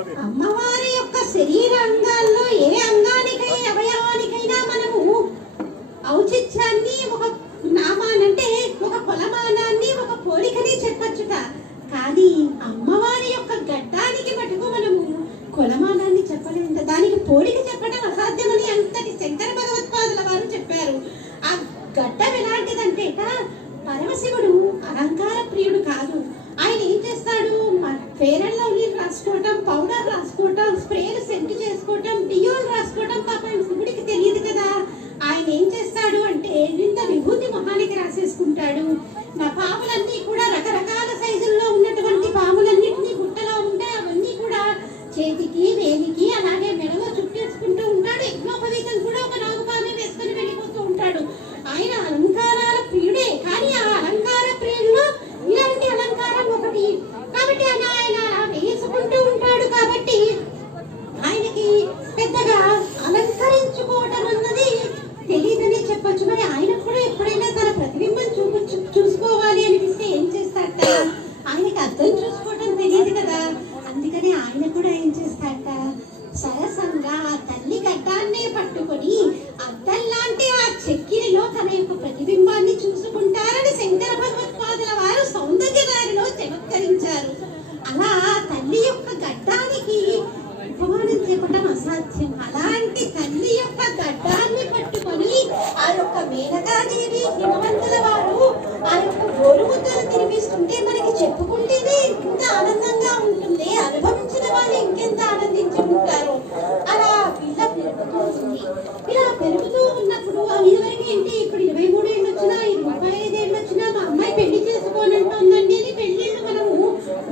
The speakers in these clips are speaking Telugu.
అమ్మవారి యొక్క శరీర అంగాల్లో ఏ అవయవానికైనా మనము ఔచిత్యాన్ని, ఒక నామానంటే ఒక కొలమానాన్ని, ఒక పోలికని చెప్పచ్చుట. కానీ అమ్మవారి యొక్క గడ్డానికి మటుకు మనము కొలమానాన్ని చెప్పలేంట, దానికి పోలిక చెప్పడం అసాధ్యమని అంతటి శంకర భగవత్పాదుల వారు చెప్పారు. ఆ గడ్డం ఎలాంటిదంటే పరమశివుడు అలంకార ప్రియుడు కాదు. ఆయన ఏం చేస్తాడు, పేరల్లో నీళ్ళు రాసుకోవటం, పౌడర్ రాసుకోవటం, స్ప్రేలు సెంట్ చేసుకోవటం, డియోల్ రాసుకోవటం పాపం శివుడికి తెలియదు కదా. ఆయన ఏం చేస్తాడు అంటే ఇంత విభూతి మొహానికి రాసేసుకుంటాడు. నా పాములన్నీ కూడా రకరకాల సైజుల్లో ఉన్నటువంటి పాములన్నింటినీ గుట్టలో ఉంటాయి. అవన్నీ కూడా చేతికి, వేలికి, అలాగే మెడలో చుట్టేసుకుంటూ ఉంటాడు. యజ్ఞోపవీతం కూడా ఒక నాగుపామే వేసుకుని వెళ్ళిపోతూ ఉంటాడు. ఆయన అలంకారాల ప్రియుడే, కానీ ఆ అలంకార ప్రియుల్లో ఇలాంటి అలంకారం ఒకటి. కాబట్టి ఆయన వేసుకుంటూ ఉంటాడు. కాబట్టి ఆయనకి పెద్దగా అలంకరించుకోవటం అన్నది తెలియదని చెప్పొచ్చు. మరి ఆయన కూడా ఎప్పుడైనా తన ప్రతిబింబం చూసుకోవాలి అనిపిస్తే ఏం చేస్తాడట, ఆయనకి అర్థం చూసుకోవటం తెలియదు కదా. అందుకని ఆయన కూడా ఏం చేస్తాడట, సరసంగా ఆ తల్లి గడ్డాన్నే పట్టుకొని అద్దం లాంటి ఆ చెక్కిలిలో తన యొక్క ప్రతిబింబాన్ని చూసుకుంటారని శంకర భగవత్పాదుల వారు సౌందర్యగారిలో చమత్కరించారు. అలా తల్లి యొక్క గడ్డానికి ఉపమానం చెప్పడం అసాధ్యం. అలాంటి తల్లి యొక్క గడ్డాన్ని పట్టుకొని ఆ యొక్క మేనకాదేవి హిమవంతుల వారు ఆ యొక్క గోరుముద్దలు తినిపిస్తుంటే మనకి చెప్పుకుంటేనే ఎంత ఆనందంగా ఉంటుంది. అనుభవించిన వాళ్ళు ఇంకెంత ఆనందించి ఉంటారు. అలా ఇలా పెరుగుతుంది. ఇలా పెరుగుతూ ఉన్నప్పుడు ఇదివరకు ఏంటి, ఇప్పుడు 23 ఏళ్ళు వచ్చినా 35 ఏళ్ళు వచ్చినా మా అమ్మాయి పెళ్లి చేసుకోనంటుందండి అని పెళ్లిళ్ళు మనము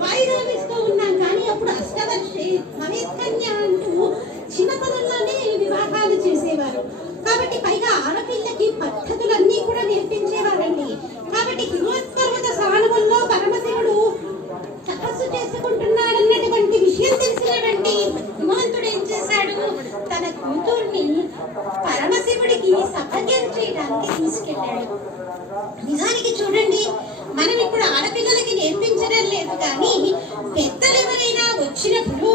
వాయిదా వేస్తూ ఉన్నాం. కానీ అప్పుడు అష్టవర్షి భవేత్కన్య అంటూ చిన్నతనంలోనే వివాహాలు చేసేవారు. కాబట్టి పైగా ఆడపిల్లకి పద్ధతులన్నీ కూడా నేర్పించేవారండి. కాబట్టి హిమవత్పర్వత సానువుల్లో పరమశివుడు తపస్సు చేసుకుంటున్నాడన్నటువంటి విషయం తెలిసినటువంటి హిమవంతుడు ఏం చేశాడు, తన కూతుర్ని పరమశివుడికి సభ్యం చేయడానికి తీసుకెళ్ళాడు. నిజానికి చూడండి, మనం ఇప్పుడు ఆడపిల్లలకి నేర్పించడం లేదు, కానీ పెద్దలు ఎవరైనా వచ్చినప్పుడు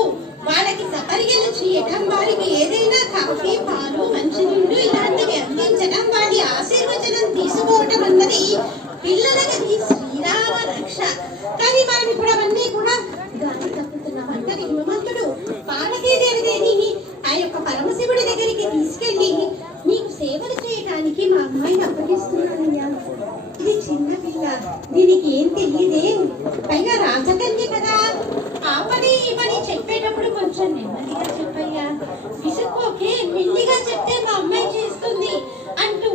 వాళ్ళకి సపర్యలు చేయటం, వారికి ఏదైనా కాఫీ, పాలు, మంచినీళ్ళు ఇలాంటివి అందించడం, వారి ఆశీర్వచనం తీసుకోవటం అన్నది పిల్లలకి శ్రీరామ రక్ష. కానీ మనం ఇప్పుడు అవన్నీ కూడా గాలి తప్పుతున్నాం. అంటే హిమవంతుడు పార్వతీదేవిని ఆ యొక్క పరమశివుడి దగ్గరికి తీసుకెళ్లి, నీకు సేవలు చేయడానికి మా అమ్మాయిని అప్పగిస్తున్నానయ్యా, ఇది చిన్న పిల్ల, దీనికి ఏం తెలియదే, పైగా రాజకన్య కదా, ఆ పని ఈ పని చెప్పేటప్పుడు కొంచెం నెమ్మదిగా చెప్పయ్యా, విసుక్కోకే, మెల్లిగా చెప్తే మా అమ్మాయి చేస్తుంది అంటూ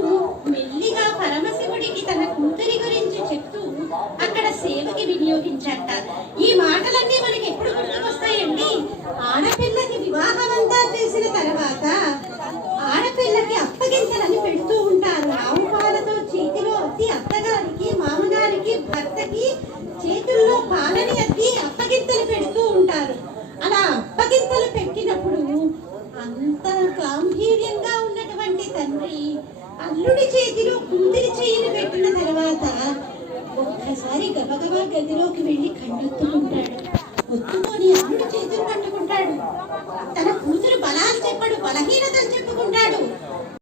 మెల్లిగా పరమశివుడికి తన కూతురి గురించి చెప్తూ అక్కడ సేవకి వినియోగించాట. ఈ మాటలన్నీ మనకి ఎప్పుడు గుర్తుకొస్తాయండి, ఆడపిల్లకి వివాహం అంతా చేసిన తర్వాత ఆడపిల్లకి అప్పగింతలని పెడుతూ ఉంటారు. ఆవు పాలతో చేతిలో అద్ది అత్తగారికి, మామగారికి, భర్తకి చేతుల్లో పాలని అద్ది అప్పగింతలు పెడుతూ ఉంటారు. అలా అప్పగింతలు పెట్టినప్పుడు అంత గాంభీర్యంగా ఉన్నటువంటి తండ్రి అల్లుడి చేతిలో కూతురి చేయిని పెట్టిన తర్వాత ఒక్కసారి గబగబా గదిలోకి వెళ్ళి కళ్ళొత్తుకుంటాడు.